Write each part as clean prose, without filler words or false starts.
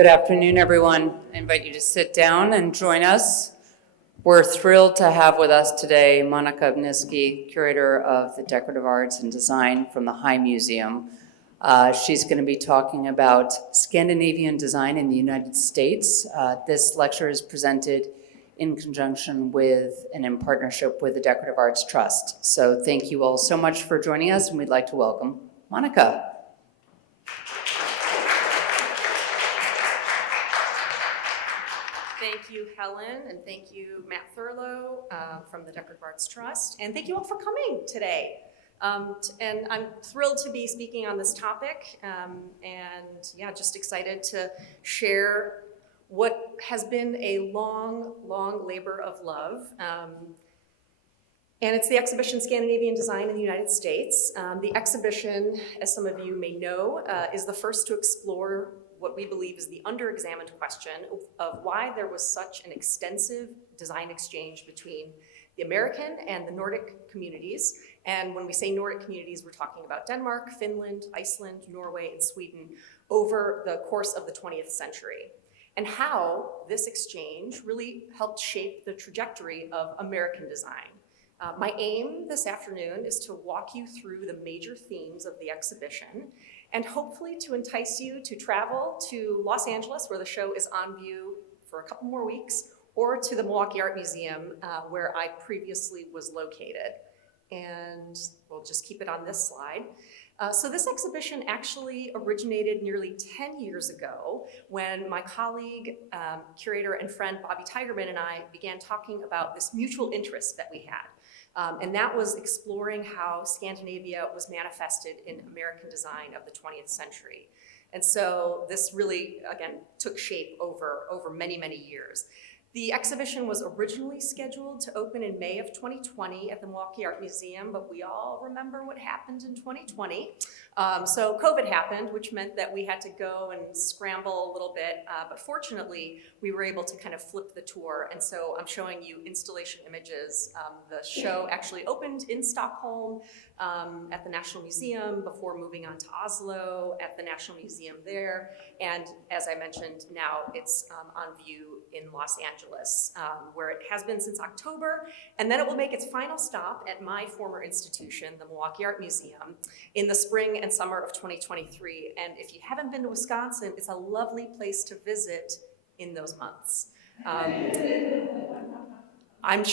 Good afternoon, everyone. I invite you to sit down and join us. We're thrilled to have with us today Monica Obniski, Curator of the Decorative Arts and Design from the High Museum. She's going to be talking about Scandinavian design in the United States. This lecture is presented in conjunction with and in partnership with the Decorative Arts Trust. So thank you all so much for joining us, and we'd like to welcome Monica. Thank you, Helen, and thank you, Matt Thurlow from the Decorative Arts Trust, and thank you all for coming today. And I'm thrilled to be speaking on this topic, and yeah, just excited to share what has been a long, long labor of love. And it's the exhibition Scandinavian Design in the United States. The exhibition, as some of you may know, is the first to explore what we believe is the under-examined question of why there was such an extensive design exchange between the American and the Nordic communities. And when we say Nordic communities, we're talking about Denmark, Finland, Iceland, Norway, and Sweden over the course of the 20th century. And how this exchange really helped shape the trajectory of American design. My aim this afternoon is to walk you through the major themes of the exhibition and hopefully to entice you to travel to Los Angeles, where the show is on view for a couple more weeks, or to the Milwaukee Art Museum, where I previously was located. And we'll just keep it on this slide. So this exhibition actually originated nearly 10 years ago when my colleague, curator and friend Bobbye Tigerman and I began talking about this mutual interest that we had. And that was exploring how Scandinavia was manifested in American design of the 20th century. And so this really, again, took shape over many, many years. The exhibition was originally scheduled to open in May of 2020 at the Milwaukee Art Museum, but we all remember what happened in 2020. So COVID happened, which meant that we had to go and scramble a little bit, but fortunately, we were able to kind of flip the tour, and so I'm showing you installation images. The show actually opened in Stockholm at the National Museum before moving on to Oslo at the National Museum there, and as I mentioned, now it's on view in Los Angeles, where it has been since October, and then it will make its final stop at my former institution, the Milwaukee Art Museum, in the spring and summer of 2023. And if you haven't been to Wisconsin, it's a lovely place to visit in those months. I'm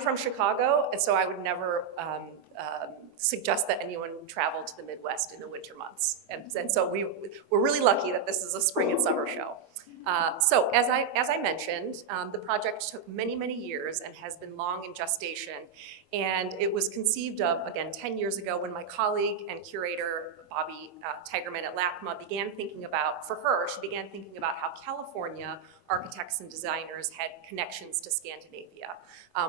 from Chicago, and so I would never suggest that anyone travel to the Midwest in the winter months. And so we're really lucky that this is a spring and summer show. So as I mentioned, the project took many, many years and has been long in gestation. And it was conceived of, again, 10 years ago when my colleague and curator, Bobbye Tigerman at LACMA, began thinking about, for her, she began thinking about how California architects and designers had connections to Scandinavia,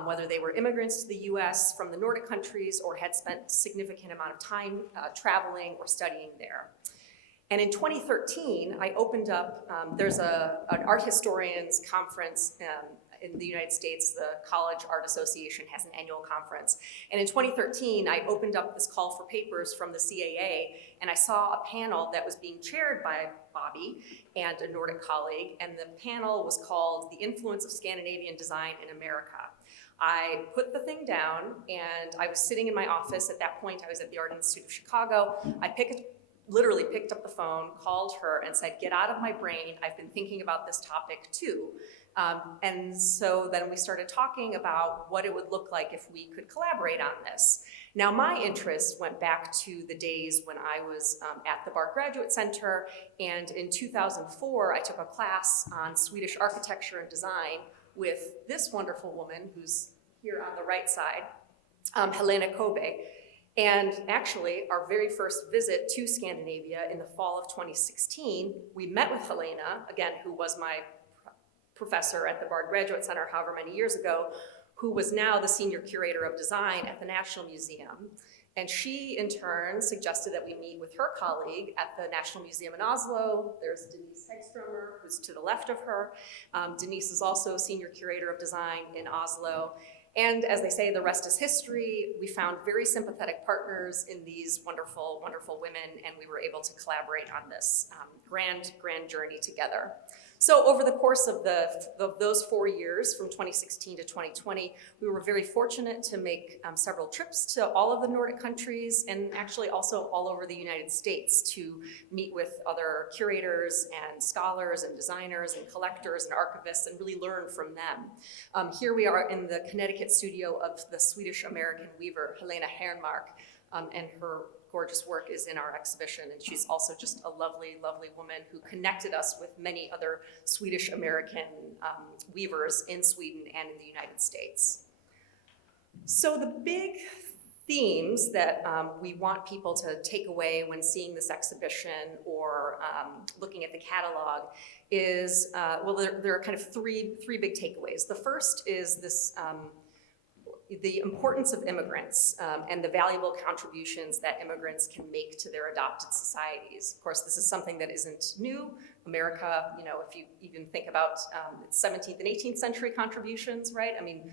whether they were immigrants to the US from the Nordic countries or had spent significant amount of time traveling or studying there. And in 2013, I opened up, there's an art historians conference in the United States. The College Art Association has an annual conference. And in 2013, I opened up this call for papers from the CAA, and I saw a panel that was being chaired by Bobbye and a Nordic colleague, and the panel was called The Influence of Scandinavian Design in America. I put the thing down, and I was sitting in my office. At that point, I was at the Art Institute of Chicago. I literally picked up the phone, called her, and said, "Get out of my brain. I've been thinking about this topic too." And so then we started talking about what it would look like if we could collaborate on this. Now, my interest went back to the days when I was at the Bard Graduate Center, and in 2004, I took a class on Swedish architecture and design with this wonderful woman who's here on the right side, Helena Kobe. And actually, our very first visit to Scandinavia in the fall of 2016, we met with Helena, again, who was my professor at the Bard Graduate Center however many years ago, who was now the senior curator of design at the National Museum. And she, in turn, suggested that we meet with her colleague at the National Museum in Oslo. There's Denise Hegströmer, who's to the left of her. Denise is also senior curator of design in Oslo. And as they say, the rest is history. We found very sympathetic partners in these wonderful, wonderful women, and we were able to collaborate on this grand journey together. So over the course of those 4 years, from 2016 to 2020, we were very fortunate to make several trips to all of the Nordic countries, and actually also all over the United States, to meet with other curators and scholars and designers and collectors and archivists and really learn from them. Here we are in the Connecticut studio of the Swedish-American weaver Helena Hernmark, and her gorgeous work is in our exhibition, and she's also just a lovely, lovely woman who connected us with many other Swedish-American weavers in Sweden and in the United States. So the big themes that we want people to take away when seeing this exhibition or looking at the catalog is, well, there are kind of three big takeaways. The first is this the importance of immigrants and the valuable contributions that immigrants can make to their adopted societies. Of course, this is something that isn't new. America, you know, if you even think about its 17th and 18th century contributions, right? I mean,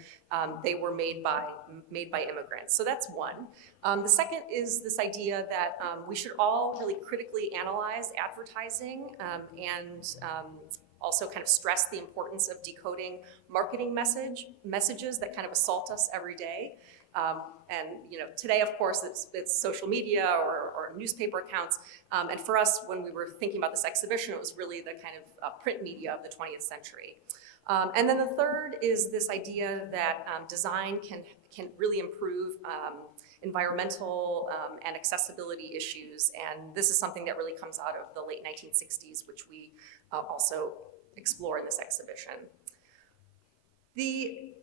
they were made by immigrants. So that's one. The second is this idea that we should all really critically analyze advertising and also kind of stress the importance of decoding marketing messages that kind of assault us every day. And you know, today, of course, it's social media or newspaper accounts. And for us, when we were thinking about this exhibition, it was really the kind of print media of the 20th century. And then the third is this idea that design can really improve environmental and accessibility issues. And this is something that really comes out of the late 1960s, which we also explore in this exhibition. The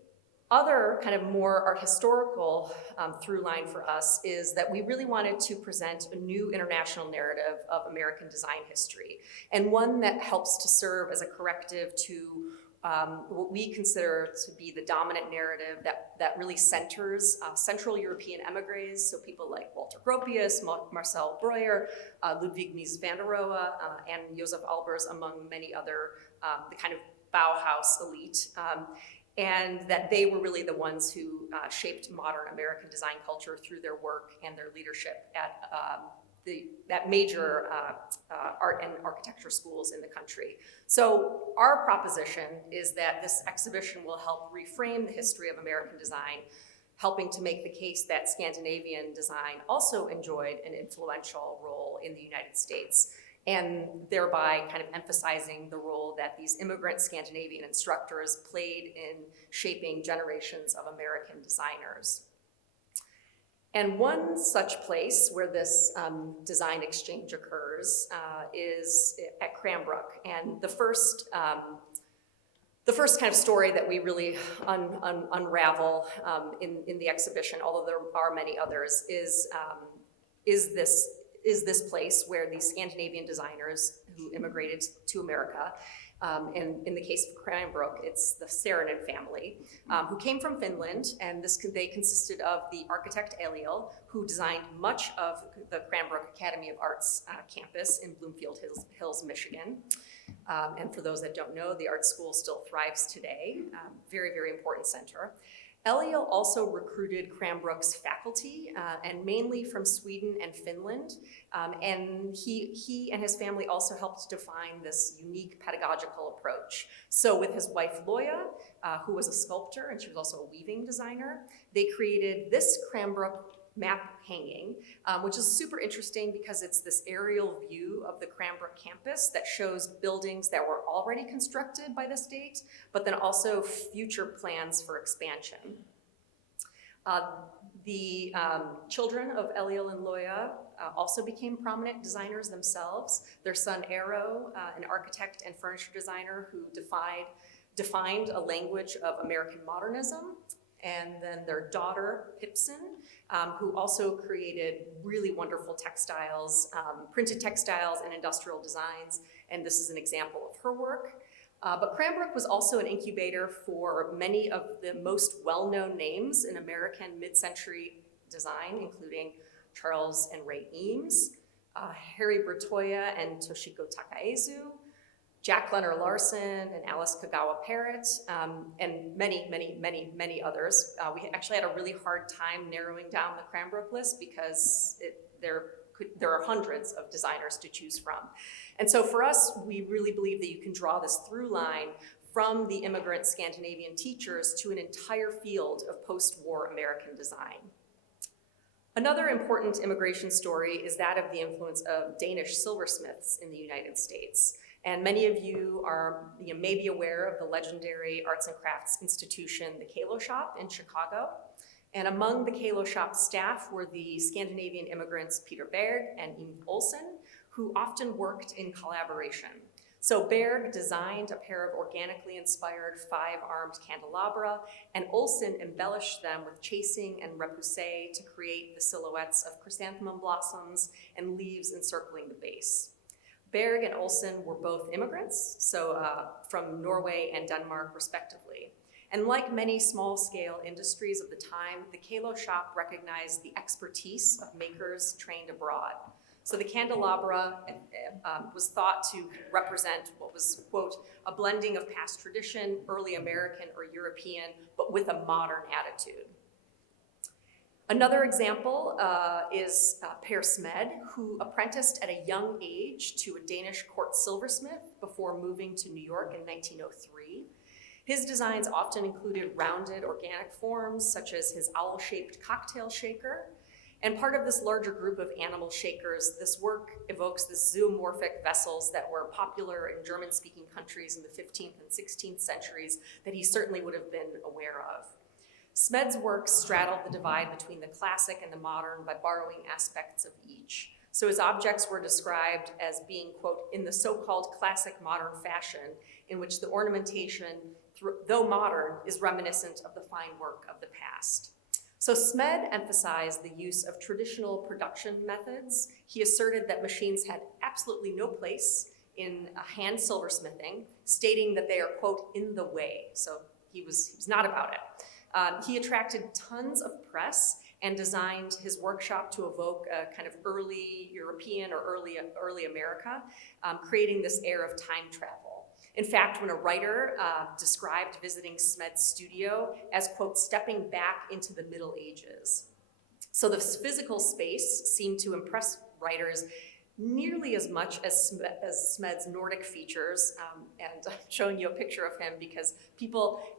other kind of more art historical through line for us is that we really wanted to present a new international narrative of American design history, and one that helps to serve as a corrective to what we consider to be the dominant narrative that really centers Central European emigres, so people like Walter Gropius, Marcel Breuer, Ludwig Mies van der Rohe, and Josef Albers, among many other, the kind of Bauhaus elite, and that they were really the ones who shaped modern American design culture through their work and their leadership at major art and architecture schools in the country. So our proposition is that this exhibition will help reframe the history of American design, helping to make the case that Scandinavian design also enjoyed an influential role in the United States, and thereby kind of emphasizing the role that these immigrant Scandinavian instructors played in shaping generations of American designers. And one such place where this design exchange occurs is at Cranbrook. And the first kind of story that we really unravel in the exhibition, although there are many others, is this place where these Scandinavian designers who immigrated to America, and in the case of Cranbrook, it's the Saarinen family, who came from Finland, and they consisted of the architect Eliel, who designed much of the Cranbrook Academy of Arts campus in Bloomfield Hills, Michigan. And for those that don't know, the art school still thrives today. Very, very important center. Eliel also recruited Cranbrook's faculty, and mainly from Sweden and Finland. And he and his family also helped define this unique pedagogical approach. So with his wife Loya, who was a sculptor and she was also a weaving designer, they created this Cranbrook map hanging, which is super interesting because it's this aerial view of the Cranbrook campus that shows buildings that were already constructed by the state, but then also future plans for expansion. The children of Eliel and Loya also became prominent designers themselves. Their son Eero, an architect and furniture designer who defined a language of American modernism. And then their daughter, Pipsen, who also created really wonderful textiles, printed textiles and industrial designs, and this is an example of her work. But Cranbrook was also an incubator for many of the most well-known names in American mid-century design, including Charles and Ray Eames, Harry Bertoya and Toshiko Takaezu, Jack Leonard Larson and Alice Kagawa Parrott, and many others. We actually had a really hard time narrowing down the Cranbrook list because there are hundreds of designers to choose from. And so for us, we really believe that you can draw this through line from the immigrant Scandinavian teachers to an entire field of post-war American design. Another important immigration story is that of the influence of Danish silversmiths in the United States. And many of you may be aware of the legendary arts and crafts institution, the Kalo Shop in Chicago. And among the Kalo Shop staff were the Scandinavian immigrants Peter Berg and Ingv Olsen, who often worked in collaboration. So Berg designed a pair of organically inspired 5-armed candelabra, and Olsen embellished them with chasing and repoussé to create the silhouettes of chrysanthemum blossoms and leaves encircling the base. Berg and Olsen were both immigrants, so from Norway and Denmark respectively. And like many small-scale industries of the time, the Kalo Shop recognized the expertise of makers trained abroad. So the candelabra was thought to represent what was, quote, a blending of past tradition, early American or European, but with a modern attitude. Another example is Per Smed, who apprenticed at a young age to a Danish court silversmith before moving to New York in 1903. His designs often included rounded organic forms, such as his owl-shaped cocktail shaker. And part of this larger group of animal shakers, this work evokes the zoomorphic vessels that were popular in German-speaking countries in the 15th and 16th centuries that he certainly would have been aware of. Smed's works straddled the divide between the classic and the modern by borrowing aspects of each. So his objects were described as being, quote, in the so-called classic modern fashion, in which the ornamentation, though modern, is reminiscent of the fine work of the past. So Smed emphasized the use of traditional production methods. He asserted that machines had absolutely no place in hand silversmithing, stating that they are, quote, in the way. So he was not about it. He attracted tons of press and designed his workshop to evoke a kind of early European or early America, creating this air of time travel. In fact, when a writer described visiting Smed's studio as, quote, stepping back into the Middle Ages. So the physical space seemed to impress writers nearly as much as Smed's Nordic features, and I'm showing you a picture of him because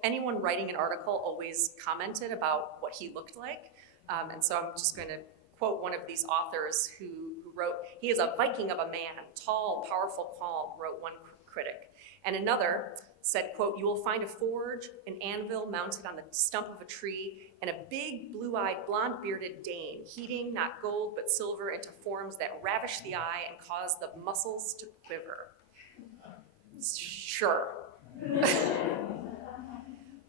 anyone writing an article always commented about what he looked like, and so I'm just going to quote one of these authors who wrote, "He is a Viking of a man, tall, powerful, calm," wrote one critic. And another said, quote, "You will find a forge, an anvil mounted on the stump of a tree, and a big, blue-eyed, blonde-bearded Dane, heating not gold but silver into forms that ravish the eye and cause the muscles to quiver." Sure.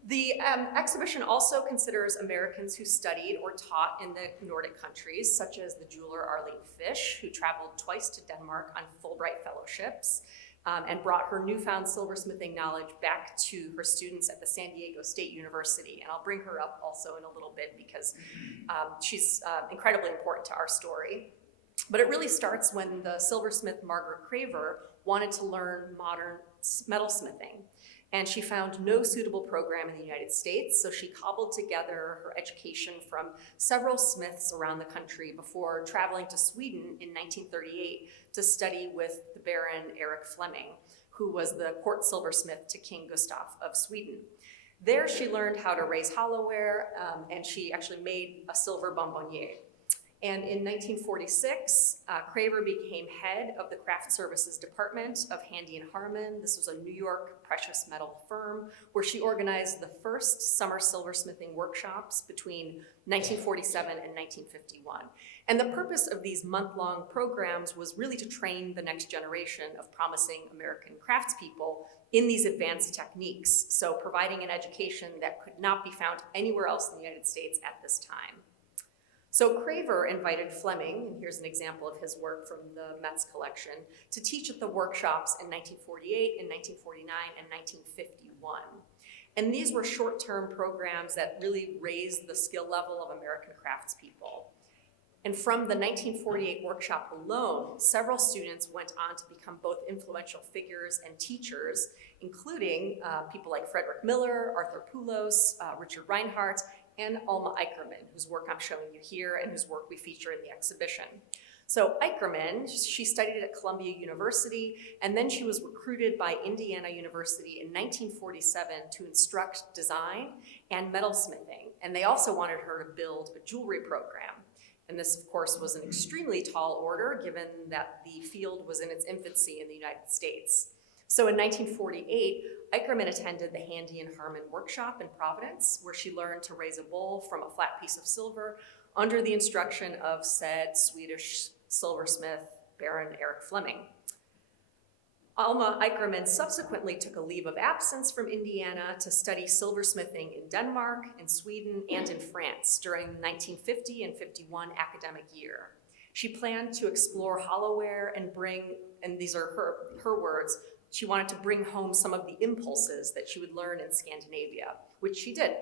The exhibition also considers Americans who studied or taught in the Nordic countries, such as the jeweler Arlene Fish, who traveled twice to Denmark on Fulbright fellowships, and brought her newfound silversmithing knowledge back to her students at the San Diego State University. And I'll bring her up also in a little bit because she's incredibly important to our story. But it really starts when the silversmith Margaret Craver wanted to learn modern metalsmithing. And she found no suitable program in the United States, so she cobbled together her education from several smiths around the country before traveling to Sweden in 1938 to study with the Baron Erik Fleming, who was the court silversmith to King Gustav of Sweden. There she learned how to raise hollowware, and she actually made a silver bonbonniere. And in 1946, Craver became head of the Craft Services Department of Handy and Harman. This was a New York precious metal firm where she organized the first summer silversmithing workshops between 1947 and 1951. And the purpose of these month-long programs was really to train the next generation of promising American craftspeople in these advanced techniques, so providing an education that could not be found anywhere else in the United States at this time. So Craver invited Fleming, and here's an example of his work from the Metz collection, to teach at the workshops in 1948, in 1949, and 1951. And these were short-term programs that really raised the skill level of American craftspeople. And from the 1948 workshop alone, several students went on to become both influential figures and teachers, including people like Frederick Miller, Arthur Poulos, Richard Reinhardt, and Alma Ikerman, whose work I'm showing you here and whose work we feature in the exhibition. So Ikerman, she studied at Columbia University, and then she was recruited by Indiana University in 1947 to instruct design and metalsmithing. And they also wanted her to build a jewelry program. And this, of course, was an extremely tall order, given that the field was in its infancy in the United States. So in 1948, Ikerman attended the Handy and Harmon workshop in Providence, where she learned to raise a bowl from a flat piece of silver under the instruction of said Swedish silversmith, Baron Eric Fleming. Alma Ikerman subsequently took a leave of absence from Indiana to study silversmithing in Denmark, in Sweden, and in France during the 1950 and 51 academic year. She planned to explore hollowware and bring, and these are her words, she wanted to bring home some of the impulses that she would learn in Scandinavia, which she did.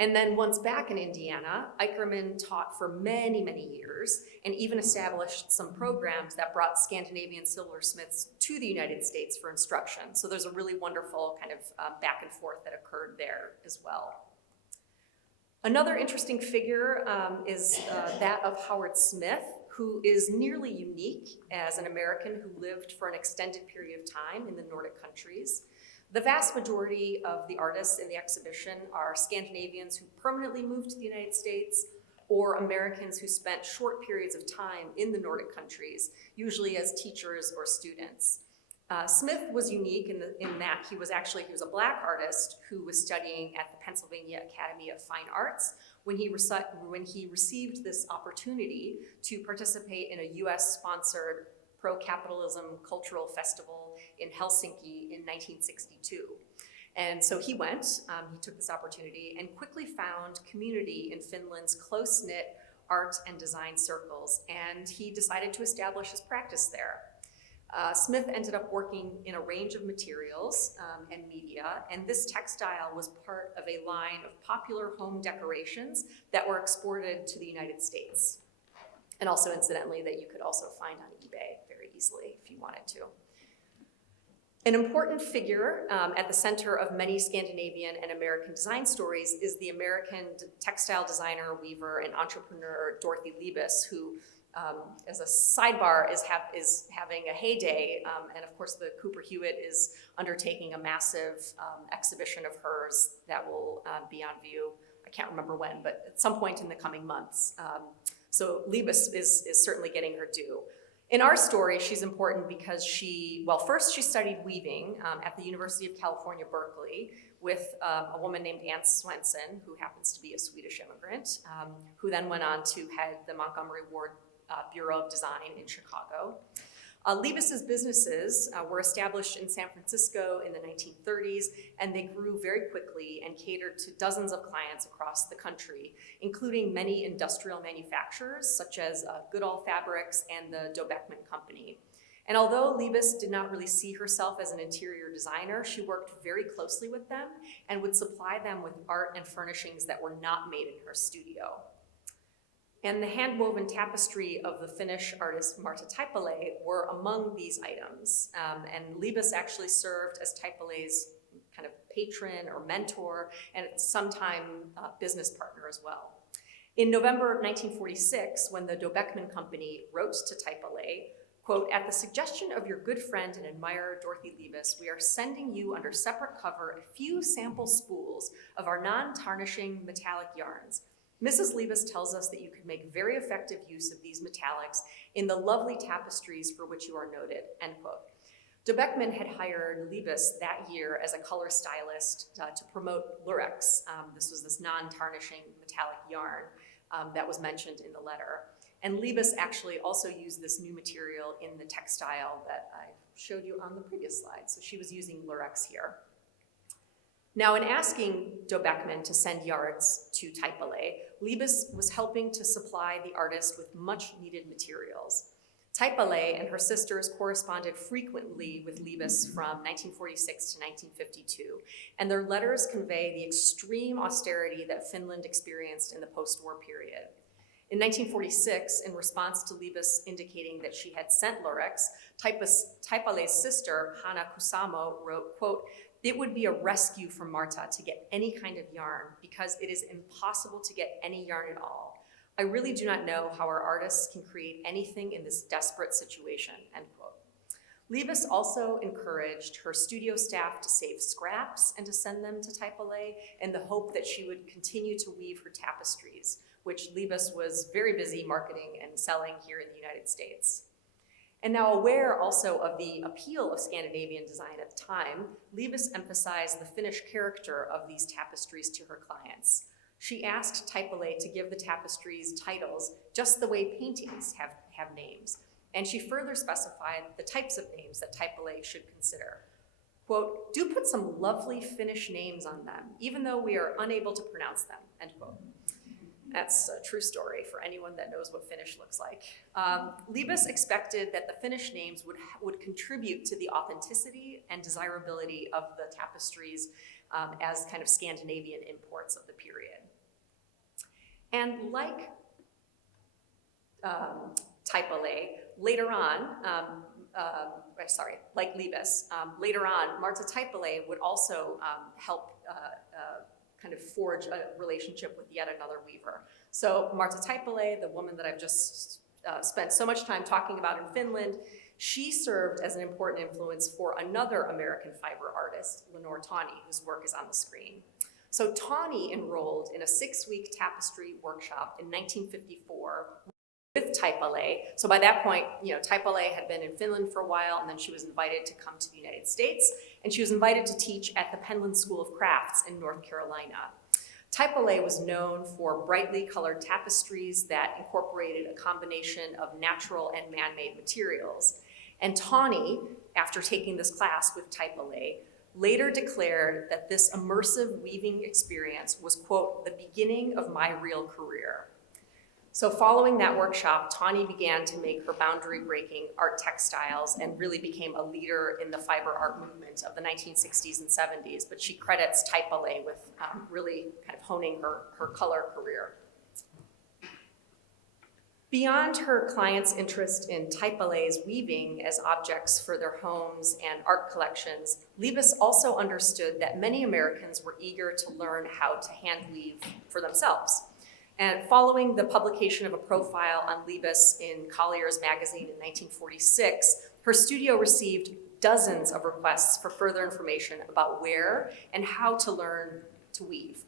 And then once back in Indiana, Ikerman taught for many, many years and even established some programs that brought Scandinavian silversmiths to the United States for instruction. So there's a really wonderful kind of back and forth that occurred there as well. Another interesting figure is that of Howard Smith, who is nearly unique as an American who lived for an extended period of time in the Nordic countries. The vast majority of the artists in the exhibition are Scandinavians who permanently moved to the United States or Americans who spent short periods of time in the Nordic countries, usually as teachers or students. Smith was unique in that he was a Black artist who was studying at the Pennsylvania Academy of Fine Arts when he received this opportunity to participate in a US-sponsored pro-capitalism cultural festival in Helsinki in 1962. And so he went, he took this opportunity and quickly found community in Finland's close-knit art and design circles, and he decided to establish his practice there. Smith ended up working in a range of materials and media, and this textile was part of a line of popular home decorations that were exported to the United States. And also, incidentally, that you could also find on eBay very easily if you wanted to. An important figure at the center of many Scandinavian and American design stories is the American textile designer, weaver, and entrepreneur Dorothy Liebes, who, as a sidebar, is having a heyday. And of course, the Cooper Hewitt is undertaking a massive exhibition of hers that will be on view. I can't remember when, but at some point in the coming months. So Liebes is certainly getting her due. In our story, she's important because first she studied weaving at the University of California, Berkeley, with a woman named Anne Swenson, who happens to be a Swedish immigrant, who then went on to head the Montgomery Ward Bureau of Design in Chicago. Liebes's businesses were established in San Francisco in the 1930s, and they grew very quickly and catered to dozens of clients across the country, including many industrial manufacturers such as Goodall Fabrics and the Dobekman Company. And although Liebes did not really see herself as an interior designer, she worked very closely with them and would supply them with art and furnishings that were not made in her studio. And the hand-woven tapestry of the Finnish artist Marta Taipale were among these items. And Liebes actually served as Taipale's kind of patron or mentor, and sometime business partner as well. In November 1946, when the Dobekman Company wrote to Taipale, quote, "At the suggestion of your good friend and admirer, Dorothy Liebes, we are sending you under separate cover a few sample spools of our non-tarnishing metallic yarns. Mrs. Liebes tells us that you could make very effective use of these metallics in the lovely tapestries for which you are noted," end quote. Dobekman had hired Liebes that year as a color stylist to promote Lurex. This was this non-tarnishing metallic yarn that was mentioned in the letter. And Liebes actually also used this new material in the textile that I showed you on the previous slide. So she was using Lurex here. Now, in asking Dobekman to send yards to Taipale, Liebes was helping to supply the artist with much needed materials. Taipale and her sisters corresponded frequently with Liebes from 1946 to 1952, and their letters convey the extreme austerity that Finland experienced in the post-war period. In 1946, in response to Libes indicating that she had sent Lurex, Taipale's sister, Hana Kusamo, wrote, quote, "It would be a rescue for Marta to get any kind of yarn because it is impossible to get any yarn at all. I really do not know how our artists can create anything in this desperate situation," end quote. Libes also encouraged her studio staff to save scraps and to send them to Taipale in the hope that she would continue to weave her tapestries, which Libes was very busy marketing and selling here in the United States. And now, aware also of the appeal of Scandinavian design at the time, Libes emphasized the Finnish character of these tapestries to her clients. She asked Taipale to give the tapestries titles just the way paintings have names. And she further specified the types of names that Taipale should consider. Quote, "Do put some lovely Finnish names on them, even though we are unable to pronounce them," end quote. That's a true story for anyone that knows what Finnish looks like. Libes expected that the Finnish names would contribute to the authenticity and desirability of the tapestries as kind of Scandinavian imports of the period. And like Taipale, later on, like Libes, later on, Marta Taipale would also help kind of forge a relationship with yet another weaver. So Marta Taipale, the woman that I've just spent so much time talking about in Finland, she served as an important influence for another American fiber artist, Lenore Tawney, whose work is on the screen. So Tawney enrolled in a 6-week tapestry workshop in 1954 with Taipale. So by that point, Taipale had been in Finland for a while, and then she was invited to come to the United States, and she was invited to teach at the Penland School of Crafts in North Carolina. Taipale was known for brightly colored tapestries that incorporated a combination of natural and man-made materials. And Tawney, after taking this class with Taipale, later declared that this immersive weaving experience was, quote, "the beginning of my real career." So following that workshop, Tawney began to make her boundary-breaking art textiles and really became a leader in the fiber art movement of the 1960s and 70s, but she credits Taipale with really kind of honing her color career. Beyond her clients' interest in Taipale's weaving as objects for their homes and art collections, Libes also understood that many Americans were eager to learn how to hand weave for themselves. And following the publication of a profile on Libes in Collier's magazine in 1946, her studio received dozens of requests for further information about where and how to learn to weave.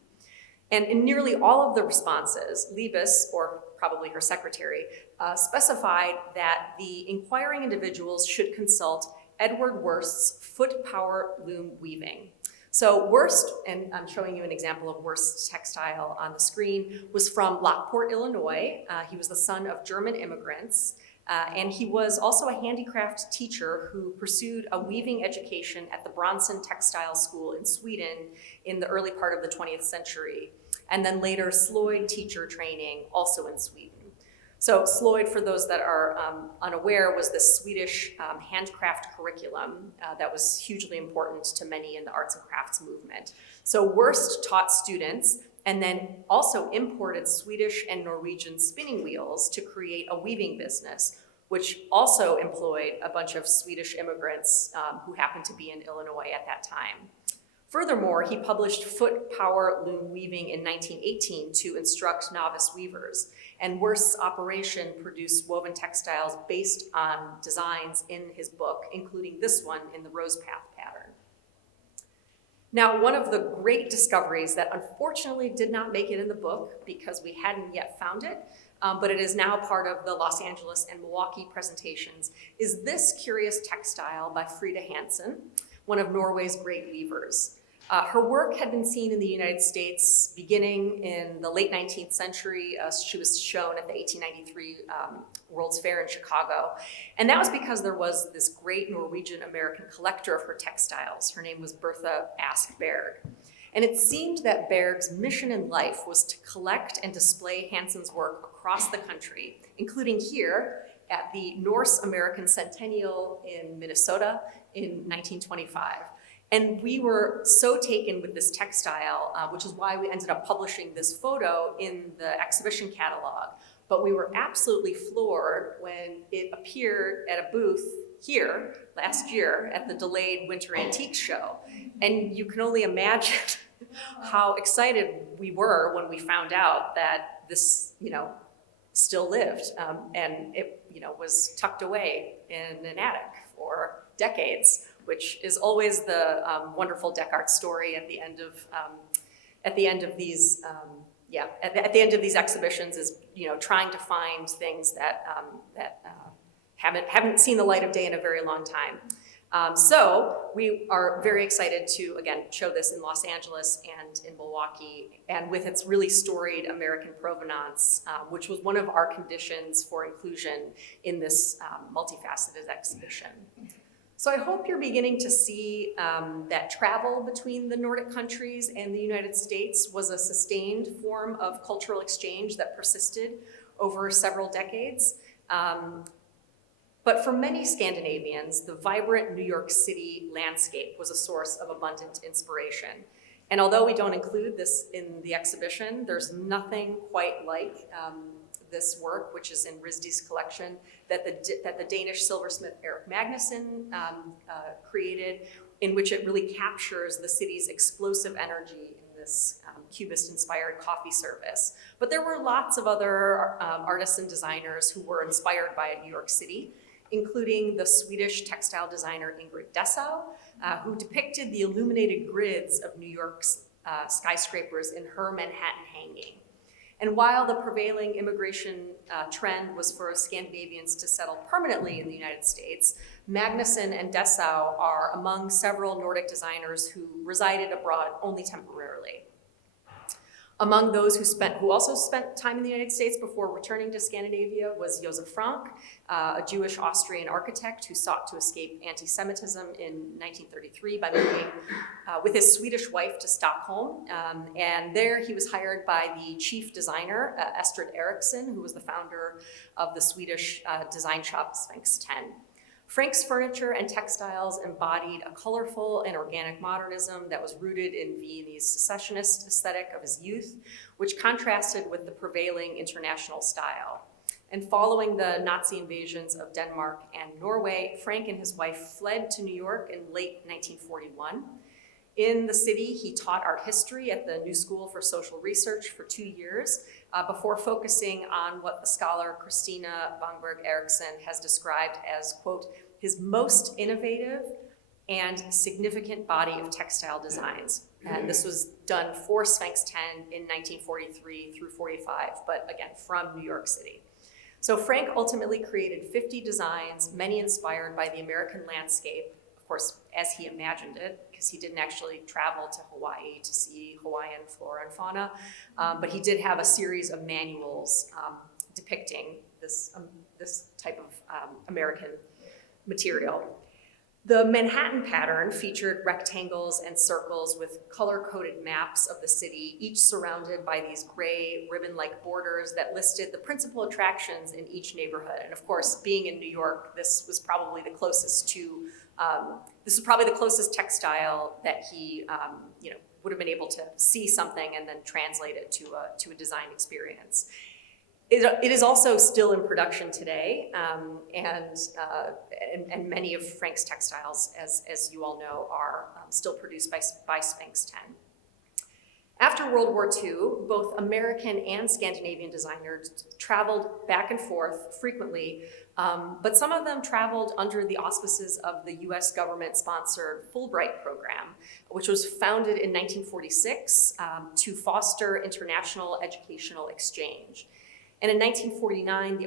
And in nearly all of the responses, Libes, or probably her secretary, specified that the inquiring individuals should consult Edward Wurst's Foot Power Loom Weaving. So Wurst, and I'm showing you an example of Wurst's textile on the screen, was from Lockport, Illinois. He was the son of German immigrants, and he was also a handicraft teacher who pursued a weaving education at the Bronson Textile School in Sweden in the early part of the 20th century, and then later Sloyd teacher training also in Sweden. So Sloyd, for those that are unaware, was the Swedish handcraft curriculum that was hugely important to many in the arts and crafts movement. So Wurst taught students and then also imported Swedish and Norwegian spinning wheels to create a weaving business, which also employed a bunch of Swedish immigrants who happened to be in Illinois at that time. Furthermore, he published Foot Power Loom Weaving in 1918 to instruct novice weavers. And Wurst's operation produced woven textiles based on designs in his book, including this one in the rose path pattern. Now, one of the great discoveries that unfortunately did not make it in the book because we hadn't yet found it, but it is now part of the Los Angeles and Milwaukee presentations, is this curious textile by Frida Hansen, one of Norway's great weavers. Her work had been seen in the United States beginning in the late 19th century. She was shown at the 1893 World's Fair in Chicago. And that was because there was this great Norwegian-American collector of her textiles. Her name was Bertha Ask Berg. And it seemed that Berg's mission in life was to collect and display Hansen's work across the country, including here at the Norse American Centennial in Minnesota in 1925. And we were so taken with this textile, which is why we ended up publishing this photo in the exhibition catalog, but we were absolutely floored when it appeared at a booth here last year at the delayed Winter Antique Show. And you can only imagine how excited we were when we found out that this, still lived, and it, was tucked away in an attic for decades, which is always the wonderful deck art story at the end of these. At the end of these exhibitions is trying to find things that haven't seen the light of day in a very long time. So we are very excited to, again, show this in Los Angeles and in Milwaukee, and with its really storied American provenance, which was one of our conditions for inclusion in this multifaceted exhibition. So I hope you're beginning to see that travel between the Nordic countries and the United States was a sustained form of cultural exchange that persisted over several decades. But for many Scandinavians, the vibrant New York City landscape was a source of abundant inspiration. And although we don't include this in the exhibition, there's nothing quite like this work, which is in RISD's collection, that the Danish silversmith Erik Magnusson created, in which it really captures the city's explosive energy in this Cubist-inspired coffee service. But there were lots of other artists and designers who were inspired by New York City, including the Swedish textile designer Ingrid Dessau, who depicted the illuminated grids of New York's skyscrapers in her Manhattan hanging. And while the prevailing immigration trend was for Scandinavians to settle permanently in the United States, Magnusson and Dessau are among several Nordic designers who resided abroad only temporarily. Among those who also spent time in the United States before returning to Scandinavia was Josef Frank, a Jewish Austrian architect who sought to escape anti-Semitism in 1933 by moving with his Swedish wife to Stockholm. And there he was hired by the chief designer, Estrid Eriksson, who was the founder of the Swedish design shop Sphinx 10. Frank's furniture and textiles embodied a colorful and organic modernism that was rooted in Viennese secessionist aesthetic of his youth, which contrasted with the prevailing international style. And following the Nazi invasions of Denmark and Norway, Frank and his wife fled to New York in late 1941. In the city, he taught art history at the New School for Social Research for 2 years, before focusing on what the scholar Christina Bangberg Eriksson has described as, quote, his most innovative and significant body of textile designs. And this was done for Sphinx 10 in 1943 through 45, but again, from New York City. So Frank ultimately created 50 designs, many inspired by the American landscape, of course, as he imagined it, because he didn't actually travel to Hawaii to see Hawaiian flora and fauna, but he did have a series of manuals depicting this type of American material. The Manhattan pattern featured rectangles and circles with color-coded maps of the city, each surrounded by these gray ribbon-like borders that listed the principal attractions in each neighborhood. And of course, being in New York, this was probably the closest textile that he would have been able to see something and then translate it to a design experience. It is also still in production today, and many of Frank's textiles, as you all know, are still produced by Sphinx 10. After World War II, both American and Scandinavian designers traveled back and forth frequently, but some of them traveled under the auspices of the US government-sponsored Fulbright program, which was founded in 1946 to foster international educational exchange. And in 1949,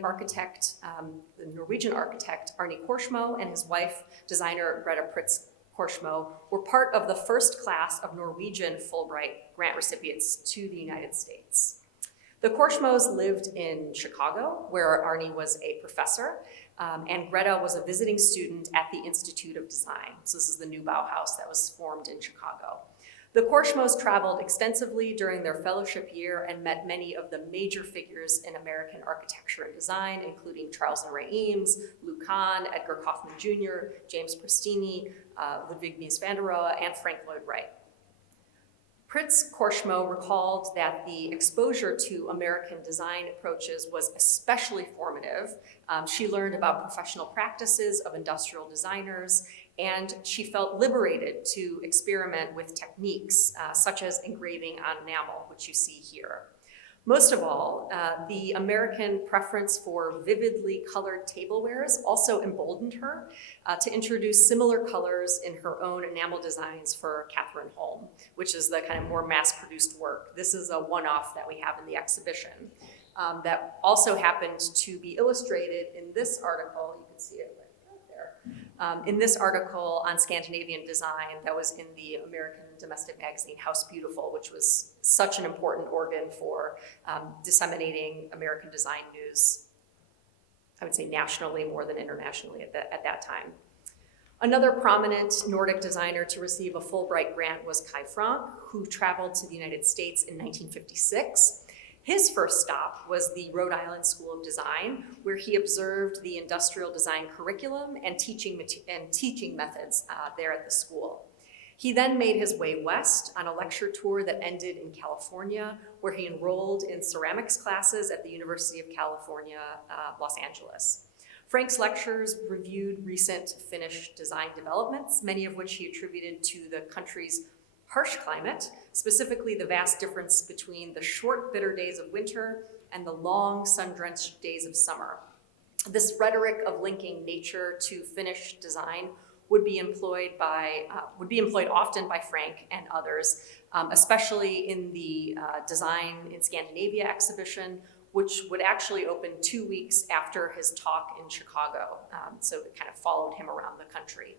the Norwegian architect Arne Korsmo and his wife, designer Greta Pritz Korsmo, were part of the first class of Norwegian Fulbright grant recipients to the United States. The Korsmos lived in Chicago, where Arne was a professor, and Greta was a visiting student at the Institute of Design. So this is the new Bauhaus that was formed in Chicago. The Korsmos traveled extensively during their fellowship year and met many of the major figures in American architecture and design, including Charles and Ray Eames, Lou Kahn, Edgar Kaufman Jr., James Prestini, Ludwig Mies van der Rohe, and Frank Lloyd Wright. Pritz Korshmo recalled that the exposure to American design approaches was especially formative. She learned about professional practices of industrial designers, and she felt liberated to experiment with techniques such as engraving on enamel, which you see here. Most of all, the American preference for vividly colored tablewares also emboldened her to introduce similar colors in her own enamel designs for Catherine Holm, which is the kind of more mass-produced work. This is a one-off that we have in the exhibition that also happened to be illustrated in this article. You can see it right there. In this article on Scandinavian design that was in the American domestic magazine House Beautiful, which was such an important organ for disseminating American design news, I would say nationally more than internationally at that time. Another prominent Nordic designer to receive a Fulbright grant was Kai Frank, who traveled to the United States in 1956. His first stop was the Rhode Island School of Design, where he observed the industrial design curriculum and teaching methods there at the school. He then made his way west on a lecture tour that ended in California, where he enrolled in ceramics classes at the University of California, Los Angeles. Frank's lectures reviewed recent Finnish design developments, many of which he attributed to the country's harsh climate, specifically the vast difference between the short, bitter days of winter and the long, sun-drenched days of summer. This rhetoric of linking nature to Finnish design would be employed often by Frank and others, especially in the Design in Scandinavia exhibition, which would actually open 2 weeks after his talk in Chicago. So it kind of followed him around the country.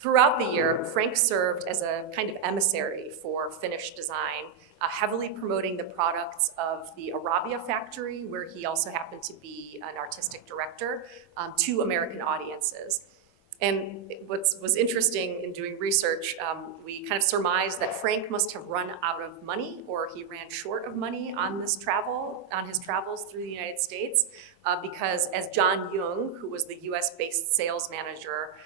Throughout the year, Frank served as a kind of emissary for Finnish design, heavily promoting the products of the Arabia factory, where he also happened to be an artistic director, to American audiences. And what was interesting in doing research, we kind of surmised that Frank must have run out of money, or he ran short of money on his travels through the United States, because as John Jung, who was the US-based sales manager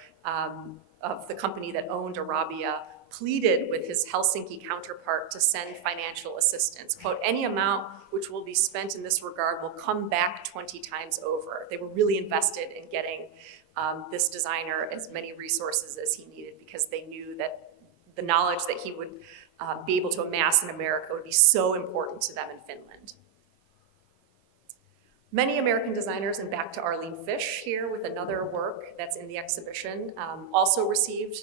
of the company that owned Arabia, pleaded with his Helsinki counterpart to send financial assistance. Quote, "Any amount which will be spent in this regard will come back 20 times over." They were really invested in getting this designer as many resources as he needed, because they knew that the knowledge that he would be able to amass in America would be so important to them in Finland. Many American designers, and back to Arlene Fish here with another work that's in the exhibition, also received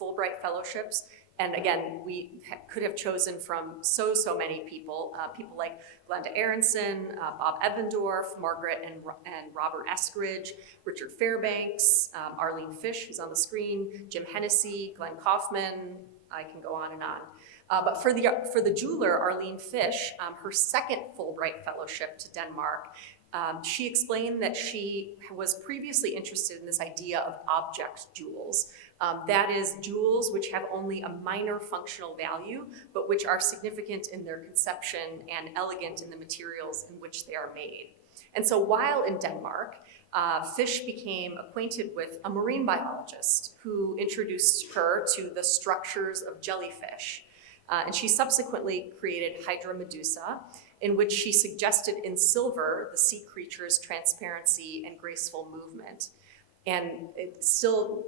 Fulbright fellowships. And again, we could have chosen from so many people, people like Glenda Aronson, Bob Evendorf, Margaret and Robert Eskridge, Richard Fairbanks, Arlene Fish, who's on the screen, Jim Hennessy, Glenn Kaufman, I can go on and on. But for the jeweler, Arlene Fish, her second Fulbright fellowship to Denmark, she explained that she was previously interested in this idea of object jewels. That is, jewels which have only a minor functional value, but which are significant in their conception and elegant in the materials in which they are made. And so while in Denmark, Fish became acquainted with a marine biologist who introduced her to the structures of jellyfish. And she subsequently created Hydra Medusa, in which she suggested in silver the sea creature's transparency and graceful movement. And it's still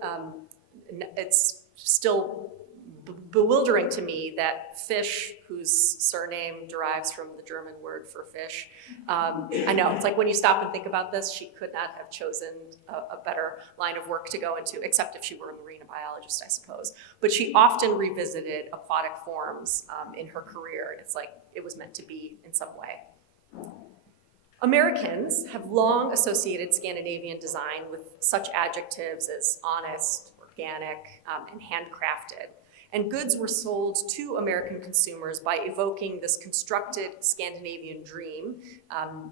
bewildering to me that Fish, whose surname derives from the German word for fish, I know, it's like when you stop and think about this, she could not have chosen a better line of work to go into, except if she were a marine biologist, I suppose. But she often revisited aquatic forms in her career. It's like it was meant to be in some way. Americans have long associated Scandinavian design with such adjectives as honest, organic, and handcrafted. And goods were sold to American consumers by evoking this constructed Scandinavian dream,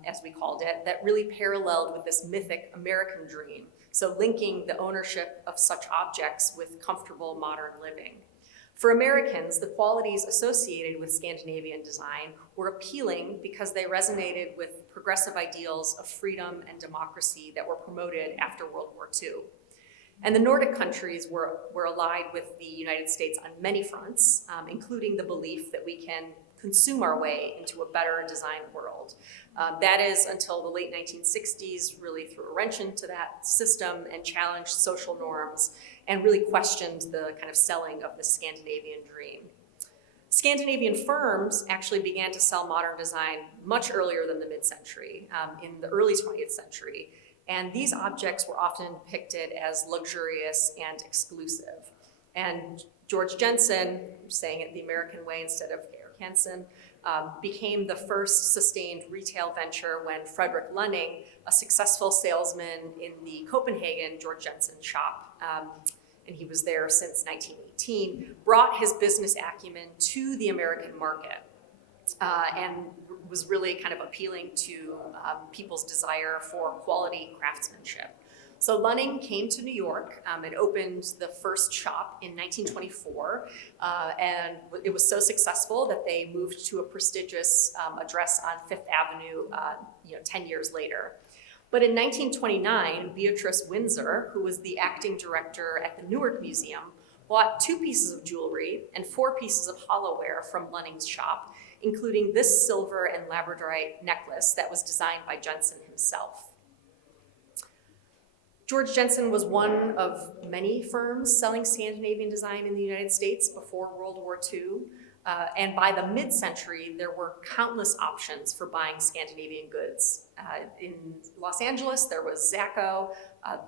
as we called it, that really paralleled with this mythic American dream. So linking the ownership of such objects with comfortable modern living. For Americans, the qualities associated with Scandinavian design were appealing because they resonated with progressive ideals of freedom and democracy that were promoted after World War II. And the Nordic countries were allied with the United States on many fronts, including the belief that we can consume our way into a better designed world. That is until the late 1960s really threw a wrench into that system and challenged social norms and really questioned the kind of selling of the Scandinavian dream. Scandinavian firms actually began to sell modern design much earlier than the mid-century, in the early 20th century. And these objects were often depicted as luxurious and exclusive. And George Jensen, saying it the American way instead of Eric Hansen, became the first sustained retail venture when Frederick Lunning, a successful salesman in the Copenhagen George Jensen shop, and he was there since 1918, brought his business acumen to the American market. And was really kind of appealing to people's desire for quality craftsmanship. So Lunning came to New York and opened the first shop in 1924, and it was so successful that they moved to a prestigious address on Fifth Avenue 10 years later. But in 1929, Beatrice Windsor, who was the acting director at the Newark Museum, bought 2 pieces of jewelry and 4 pieces of hollowware from Lunning's shop, including this silver and labradorite necklace that was designed by Jensen himself. George Jensen was one of many firms selling Scandinavian design in the United States before World War II. And by the mid-century, there were countless options for buying Scandinavian goods. In Los Angeles, there was Zacco,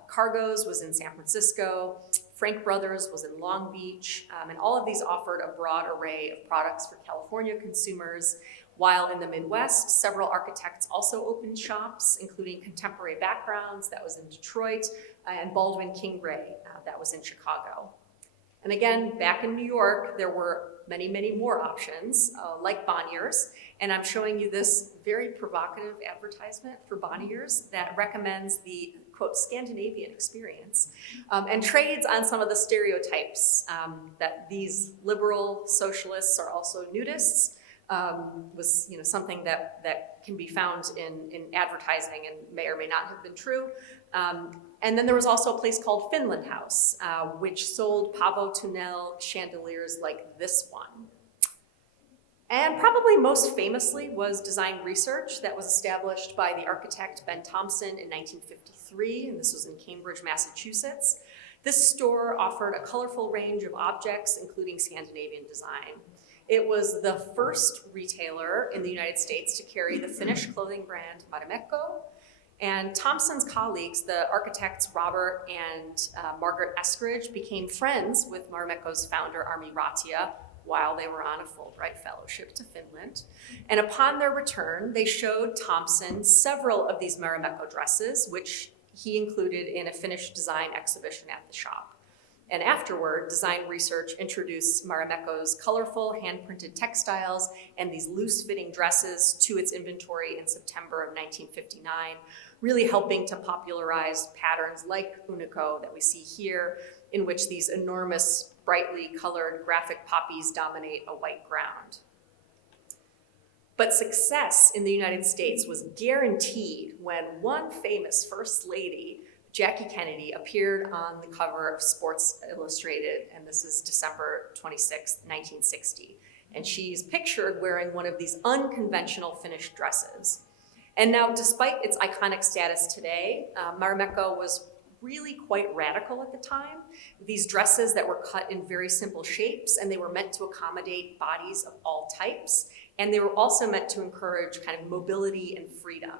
Cargo's was in San Francisco, Frank Brothers was in Long Beach, and all of these offered a broad array of products for California consumers, while in the Midwest, several architects also opened shops, including Contemporary Backgrounds, that was in Detroit, and Baldwin King Ray, that was in Chicago. And again, back in New York, there were many, many more options, like Bonnier's, and I'm showing you this very provocative advertisement for Bonnier's that recommends the, quote, Scandinavian experience, and trades on some of the stereotypes that these liberal socialists are also nudists, was something that can be found in advertising and may or may not have been true. And then there was also a place called Finland House, which sold pavo tunnel chandeliers like this one. And probably most famously was Design Research that was established by the architect Ben Thompson in 1953, and this was in Cambridge, Massachusetts. This store offered a colorful range of objects, including Scandinavian design. It was the first retailer in the United States to carry the Finnish clothing brand Marimekko. And Thompson's colleagues, the architects Robert and Margaret Eskridge, became friends with Marimekko's founder, Armi Ratia, while they were on a Fulbright fellowship to Finland. And upon their return, they showed Thompson several of these Marimekko dresses, which he included in a finished design exhibition at the shop. And afterward, Design Research introduced Marimekko's colorful hand-printed textiles and these loose-fitting dresses to its inventory in September of 1959, really helping to popularize patterns like Unico that we see here, in which these enormous, brightly colored graphic poppies dominate a white ground. But success in the United States was guaranteed when one famous First Lady, Jackie Kennedy, appeared on the cover of Sports Illustrated, and this is December 26, 1960. And she's pictured wearing one of these unconventional finished dresses. And now, despite its iconic status today, Marimekko was really quite radical at the time. These dresses that were cut in very simple shapes, and they were meant to accommodate bodies of all types, and they were also meant to encourage kind of mobility and freedom.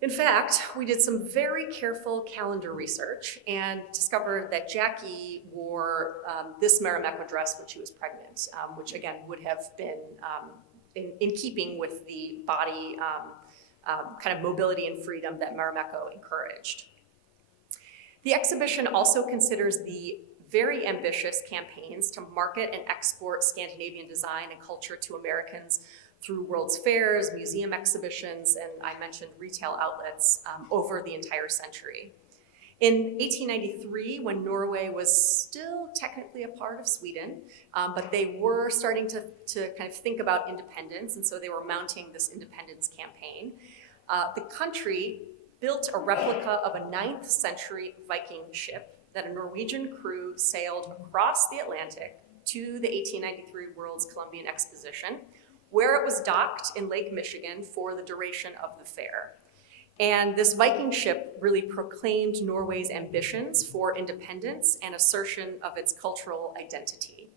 In fact, we did some very careful calendar research and discovered that Jackie wore this Marimekko dress when she was pregnant, which again would have been in keeping with the body kind of mobility and freedom that Marimekko encouraged. The exhibition also considers the very ambitious campaigns to market and export Scandinavian design and culture to Americans through World's Fairs, museum exhibitions, and I mentioned retail outlets over the entire century. In 1893, when Norway was still technically a part of Sweden, but they were starting to kind of think about independence, and so they were mounting this independence campaign. The country built a replica of a 9th century Viking ship, that a Norwegian crew sailed across the Atlantic to the 1893 World's Columbian Exposition, where it was docked in Lake Michigan for the duration of the fair. And this Viking ship really proclaimed Norway's ambitions for independence and assertion of its cultural identity.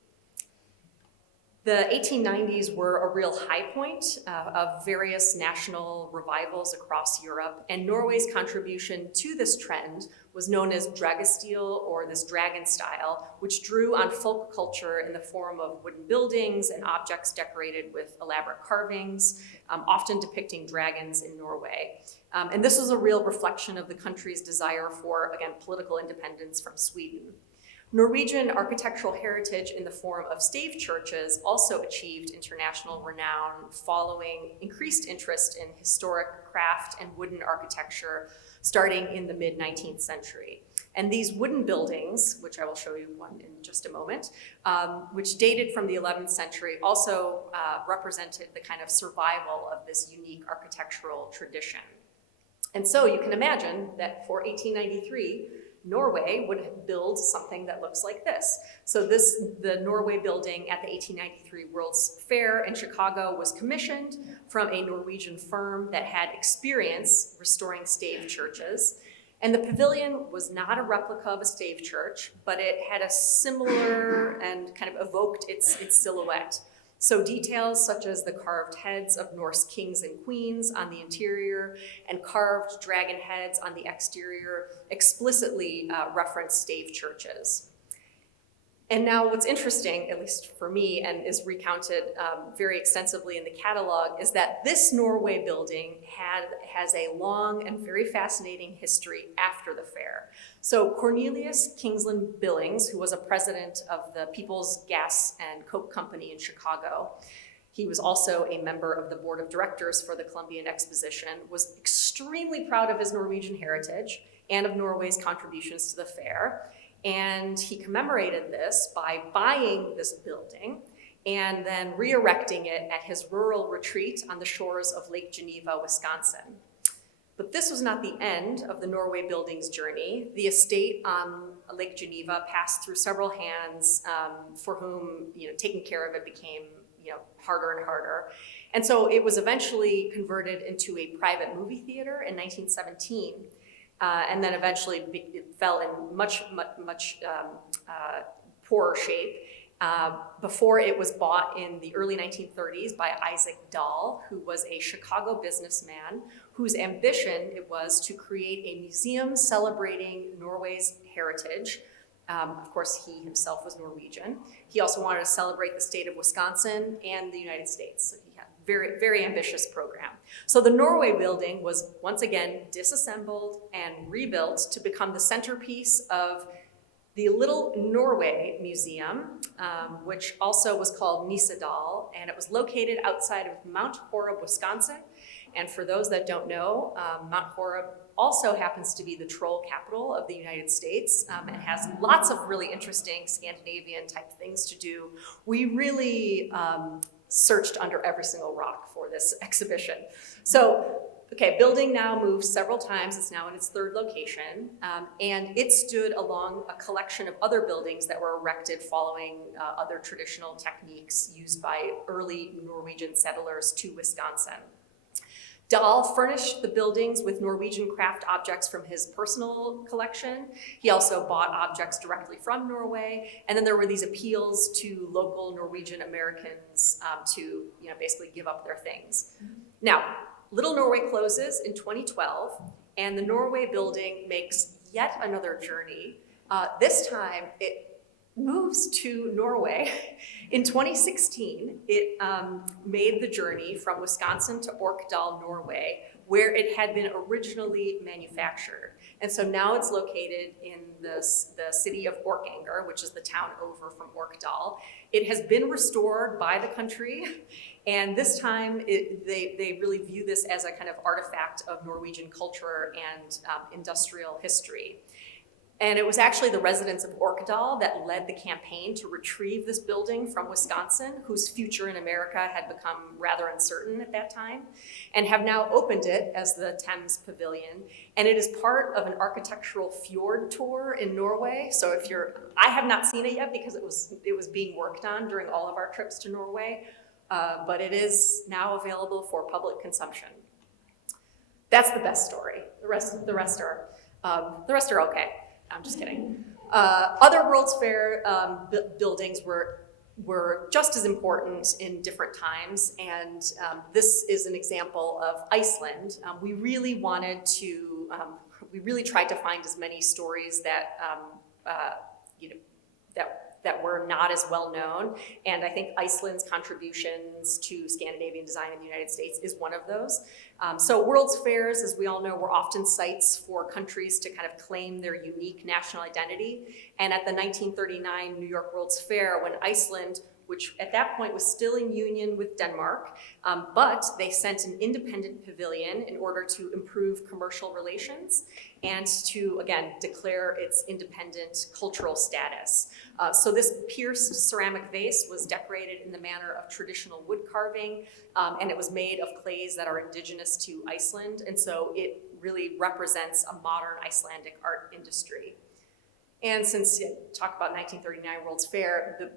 The 1890s were a real high point of various national revivals across Europe, and Norway's contribution to this trend was known as dragestil, or this dragon style, which drew on folk culture in the form of wooden buildings and objects decorated with elaborate carvings, often depicting dragons in Norway. And this was a real reflection of the country's desire for, again, political independence from Sweden. Norwegian architectural heritage in the form of stave churches also achieved international renown following increased interest in historic craft and wooden architecture starting in the mid-19th century. And these wooden buildings, which I will show you one in just a moment, which dated from the 11th century, also represented the kind of survival of this unique architectural tradition. And so you can imagine that for 1893, Norway would build something that looks like this. So the Norway building at the 1893 World's Fair in Chicago was commissioned from a Norwegian firm that had experience restoring stave churches. And the pavilion was not a replica of a stave church, but it had a similar and kind of evoked its silhouette. So details such as the carved heads of Norse kings and queens on the interior and carved dragon heads on the exterior explicitly reference stave churches. And now what's interesting, at least for me, and is recounted very extensively in the catalog, is that this Norway building has a long and very fascinating history after the fair. So Cornelius Kingsland Billings, who was a president of the People's Gas and Coke Company in Chicago, he was also a member of the board of directors for the Columbian Exposition, was extremely proud of his Norwegian heritage and of Norway's contributions to the fair. And he commemorated this by buying this building and then re-erecting it at his rural retreat on the shores of Lake Geneva, Wisconsin. But this was not the end of the Norway building's journey. The estate on Lake Geneva passed through several hands for whom taking care of it became harder and harder. And so it was eventually converted into a private movie theater in 1917. And then eventually it fell in much poorer shape before it was bought in the early 1930s by Isaac Dahl, who was a Chicago businessman whose ambition it was to create a museum celebrating Norway's heritage. Of course, he himself was Norwegian. He also wanted to celebrate the state of Wisconsin and the United States. So he had a very, very ambitious program. So the Norway building was once again disassembled and rebuilt to become the centerpiece of the Little Norway Museum, which also was called Nisedal, and it was located outside of Mount Horeb, Wisconsin. And for those that don't know, Mount Horeb also happens to be the troll capital of the United States and has lots of really interesting Scandinavian type things to do. We really searched under every single rock for this exhibition. So, okay, building now moved several times. It's now in its third location, and it stood along a collection of other buildings that were erected following other traditional techniques used by early Norwegian settlers to Wisconsin. Dahl furnished the buildings with Norwegian craft objects from his personal collection. He also bought objects directly from Norway, and then there were these appeals to local Norwegian Americans to basically give up their things. Now, Little Norway closes in 2012, and the Norway building makes yet another journey. This time, it moves to Norway. In 2016, it made the journey from Wisconsin to Orkdal, Norway, where it had been originally manufactured. And so now it's located in the city of Orkanger, which is the town over from Orkdal. It has been restored by the country, and this time they really view this as a kind of artifact of Norwegian culture and industrial history. And it was actually the residents of Orkdal that led the campaign to retrieve this building from Wisconsin, whose future in America had become rather uncertain at that time, and have now opened it as the Thames Pavilion. And it is part of an architectural fjord tour in Norway. So I have not seen it yet because it was being worked on during all of our trips to Norway, but it is now available for public consumption. That's the best story. The rest are okay. I'm just kidding. Other World's Fair buildings were just as important in different times, and this is an example of Iceland. We really tried to find as many stories that that were not as well known, and I think Iceland's contributions to Scandinavian design in the United States is one of those. So World's Fairs, as we all know, were often sites for countries to kind of claim their unique national identity. And at the 1939 New York World's Fair, when Iceland, which at that point was still in union with Denmark, but they sent an independent pavilion in order to improve commercial relations and to, again, declare its independent cultural status. So this pierced ceramic vase was decorated in the manner of traditional wood carving, and it was made of clays that are indigenous to Iceland, and so it really represents a modern Icelandic art industry. And since talk about 1939 World's Fair,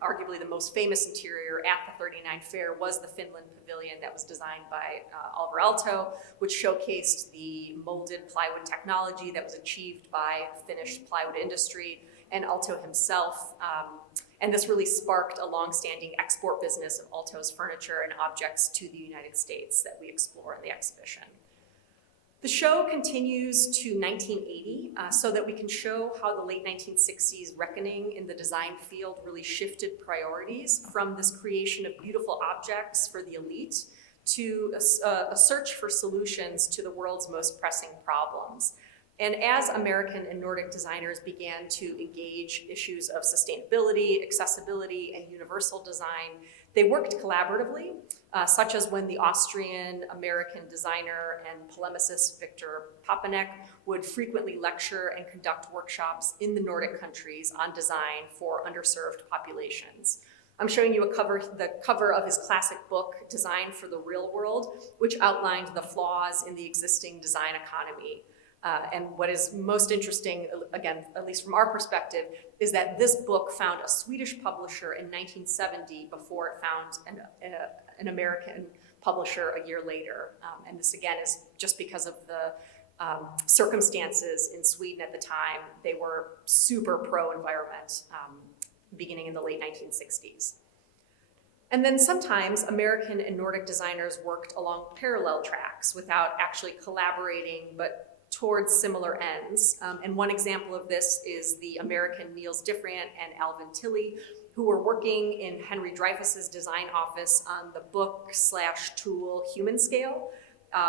arguably the most famous interior at the 39 Fair was the Finland Pavilion that was designed by Oliver Aalto, which showcased the molded plywood technology that was achieved by Finnish plywood industry and Aalto himself. And this really sparked a long-standing export business of Aalto's furniture and objects to the United States that we explore in the exhibition. The show continues to 1980 so that we can show how the late 1960s reckoning in the design field really shifted priorities from this creation of beautiful objects for the elite to a search for solutions to the world's most pressing problems. And as American and Nordic designers began to engage issues of sustainability, accessibility, and universal design, they worked collaboratively, such as when the Austrian-American designer and polemicist Victor Papanek would frequently lecture and conduct workshops in the Nordic countries on design for underserved populations. I'm showing you the cover of his classic book, Design for the Real World, which outlined the flaws in the existing design economy. And what is most interesting, again, at least from our perspective, is that this book found a Swedish publisher in 1970 before it found an American publisher a year later. And this, again, is just because of the circumstances in Sweden at the time. They were super pro-environment beginning in the late 1960s. And then sometimes American and Nordic designers worked along parallel tracks without actually collaborating, but towards similar ends. And one example of this is the American Niels Diffriant and Alvin Tilley, who were working in Henry Dreyfuss's design office on the book/tool Human Scale,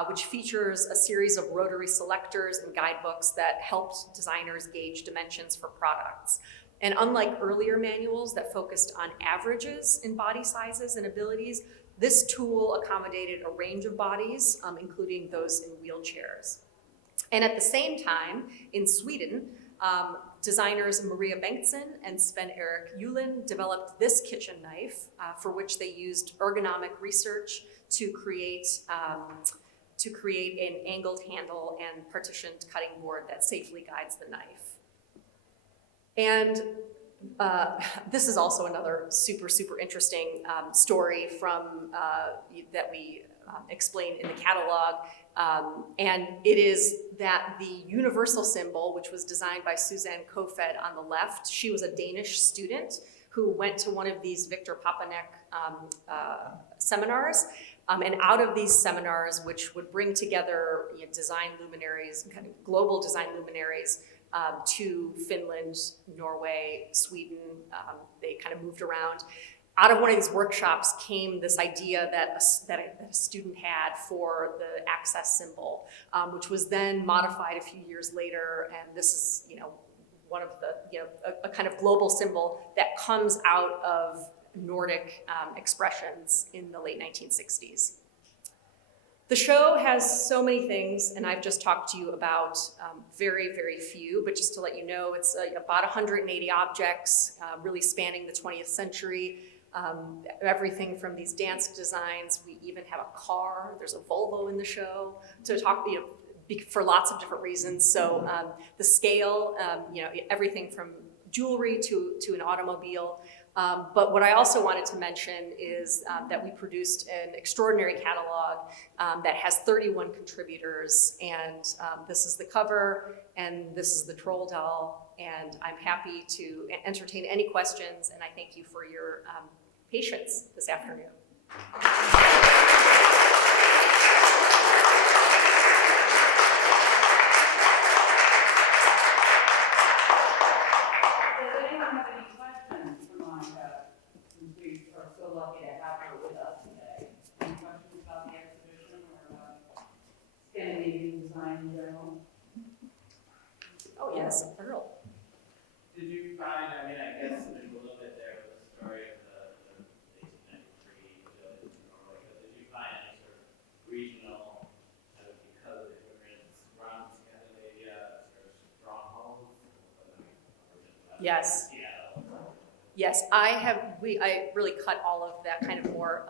which features a series of rotary selectors and guidebooks that helped designers gauge dimensions for products. And unlike earlier manuals that focused on averages in body sizes and abilities, this tool accommodated a range of bodies, including those in wheelchairs. And at the same time, in Sweden, designers Maria Bengtsson and Sven-Erik Julin developed this kitchen knife for which they used ergonomic research to create an angled handle and partitioned cutting board that safely guides the knife. And this is also another super, super interesting story from that we explain in the catalog. And it is that the universal symbol, which was designed by Suzanne Kofed on the left, she was a Danish student who went to one of these Victor Papanek seminars. And out of these seminars, which would bring together design luminaries, kind of global design luminaries, to Finland, Norway, Sweden, they kind of moved around. Out of one of these workshops came this idea that a student had for the access symbol, which was then modified a few years later, and this is, one of the, a kind of global symbol that comes out of Nordic expressions in the late 1960s. The show has so many things, and I've just talked to you about very, very few, but just to let you know, it's about 180 objects, really spanning the 20th century. Everything from these dance designs, we even have a car, there's a Volvo in the show, to talk, for lots of different reasons. So the scale, everything from jewelry to an automobile. But what I also wanted to mention is that we produced an extraordinary catalog that has 31 contributors, and this is the cover, and this is the troll doll, and I'm happy to entertain any questions, and I thank you for your patience this afternoon. Lucky to have her with us today. Any questions about the exhibition or about Scandinavian design in general? Oh yes, Earl. Did you find, I guess there's a little bit there with the story of the 1893 village in Norway, but did you find any sort of regional, because of immigrants around Scandinavia, sort of strongholds? Yes. Yes, I really cut all of that kind of more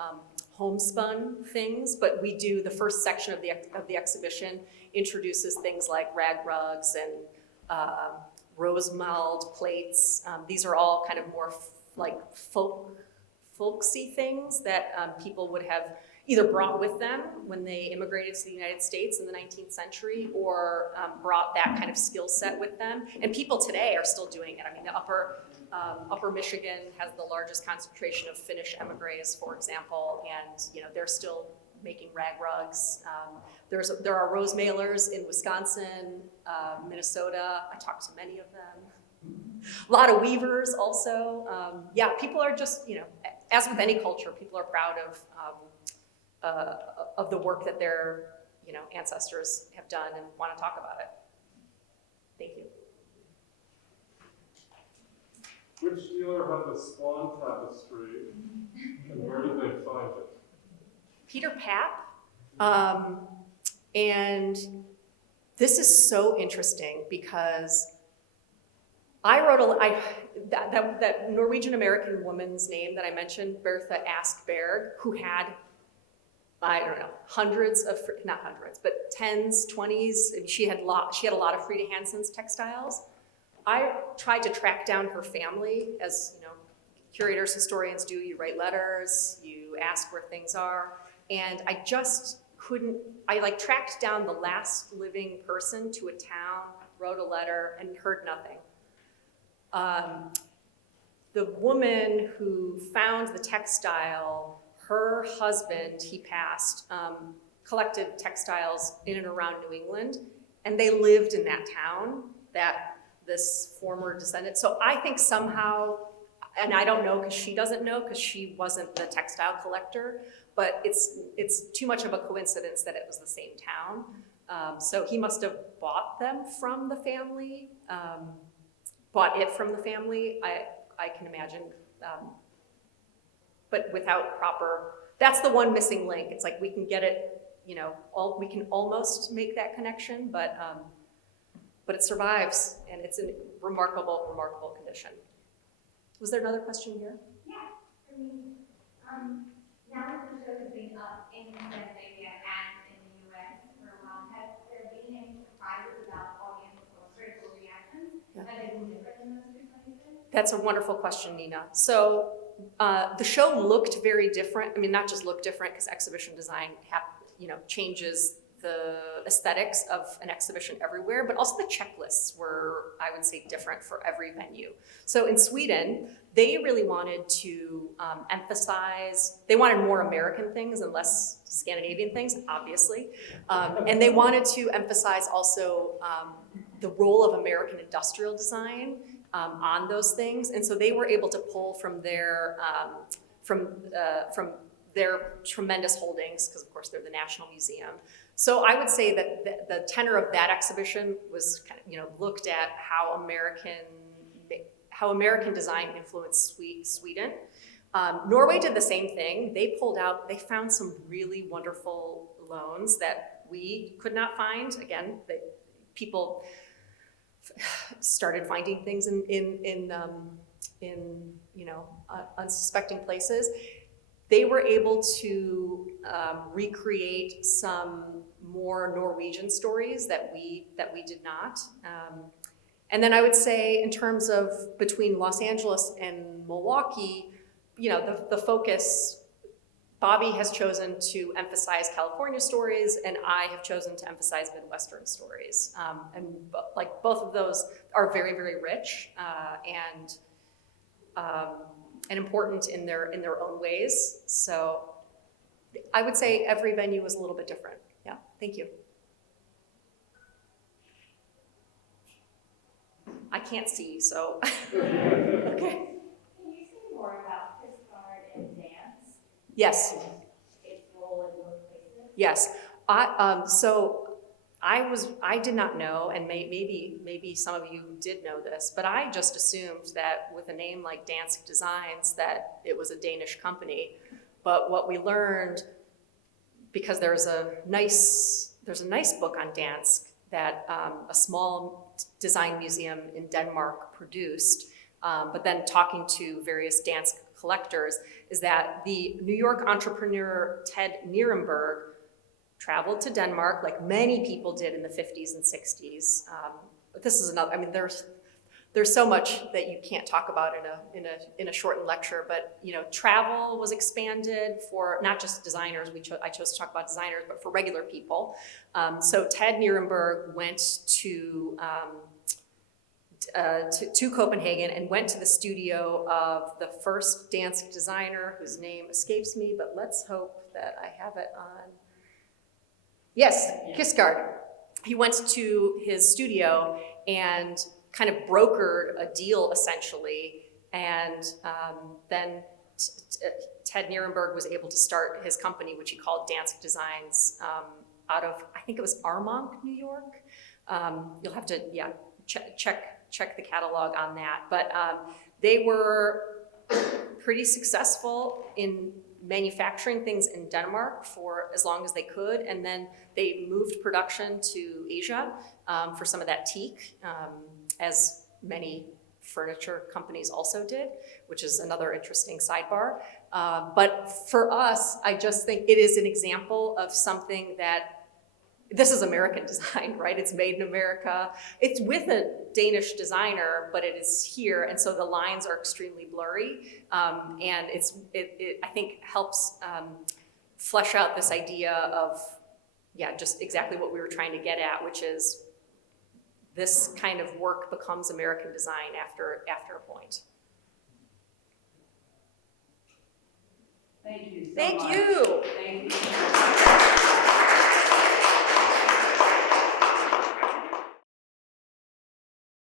homespun things, but we do, the first section of the exhibition introduces things like rag rugs and rose mulled plates. These are all kind of more like folksy things that people would have either brought with them when they immigrated to the United States in the 19th century, or brought that kind of skill set with them. And people today are still doing it. I mean, the Upper Michigan has the largest concentration of Finnish emigres, for example, and they're still making rag rugs. There are rose mailers in Wisconsin, Minnesota. I talked to many of them. A lot of weavers also. Yeah, people are just, as with any culture, people are proud of the work that their ancestors have done and want to talk about it. Thank you. Which dealer had the Swan Tapestry, and where did they find it? Peter Papp, and this is so interesting because I wrote that Norwegian American woman's name that I mentioned, Bertha Askberg, who had, I don't know, not hundreds, but 10s, 20s. She had a lot of Frida Hansen's textiles. I tried to track down her family, as curators, historians do. You write letters, you ask where things are, and I just couldn't. I tracked down the last living person to a town, wrote a letter, and heard nothing. The woman who found the textile, her husband, he passed, collected textiles in and around New England, and they lived in that town that this former descendant. So I think somehow, and I don't know because she doesn't know because she wasn't the textile collector, but it's too much of a coincidence that it was the same town. So he must have bought them from the family, bought it from the family, I can imagine, but without proper, that's the one missing link. It's like we can get it, we can almost make that connection, but it survives, and it's a remarkable, remarkable condition. Was there another question here? Yeah, I mean, now that the show has been up in Scandinavia and in the US for a while, has there been any surprises about audience or critical reactions? Have they been different in those two places? That's a wonderful question, Nina. So the show looked very different. I mean, not just looked different, because exhibition design changes the aesthetics of an exhibition everywhere, but also the checklists were, I would say, different for every venue. So in Sweden, they really wanted to emphasize, they wanted more American things and less Scandinavian things, obviously. And they wanted to emphasize also the role of American industrial design on those things. And so they were able to pull from their tremendous holdings, because of course they're the National Museum. So I would say that the tenor of that exhibition was kind of, looked at how American design influenced Sweden. Norway did the same thing. They found some really wonderful loans that we could not find. Again, people started finding things in unsuspecting places. They were able to recreate some more Norwegian stories that we did not. And then I would say, in terms of between Los Angeles and Milwaukee, the focus, Bobbye has chosen to emphasize California stories, and I have chosen to emphasize Midwestern stories. And like both of those are very, very rich and important in their own ways. So I would say every venue is a little bit different. Yeah, thank you. I can't see, so. Okay. Can you say more about this card and dance? Yes. Its role in both places? Yes. I did not know, and maybe some of you did know this, but I just assumed that with a name like Dansk Designs that it was a Danish company. But what we learned, because there's a nice book on Dansk that a small design museum in Denmark produced, but then talking to various Dansk collectors, is that the New York entrepreneur Ted Nierenberg traveled to Denmark, like many people did in the 50s and 60s. But this is another, I mean, there's so much that you can't talk about in a shortened lecture, but travel was expanded for not just designers. I chose to talk about designers, but for regular people. So Ted Nierenberg went to Copenhagen and went to the studio of the first Dansk designer, whose name escapes me, but let's hope that I have it on. Yes, Kissgaard. He went to his studio and kind of brokered a deal, essentially, and then Ted Nierenberg was able to start his company, which he called Dansk Designs, out of, I think it was Armonk, New York. You'll have to, check the catalog on that. But they were pretty successful in manufacturing things in Denmark for as long as they could, and then they moved production to Asia for some of that teak, as many furniture companies also did, which is another interesting sidebar. But for us, I just think it is an example of something that, this is American design, right? It's made in America. It's with a Danish designer, but it is here, and so the lines are extremely blurry. And it I think helps flesh out this idea of, just exactly what we were trying to get at, which is this kind of work becomes American design after a point. Thank you so Thank much. you. Thank you.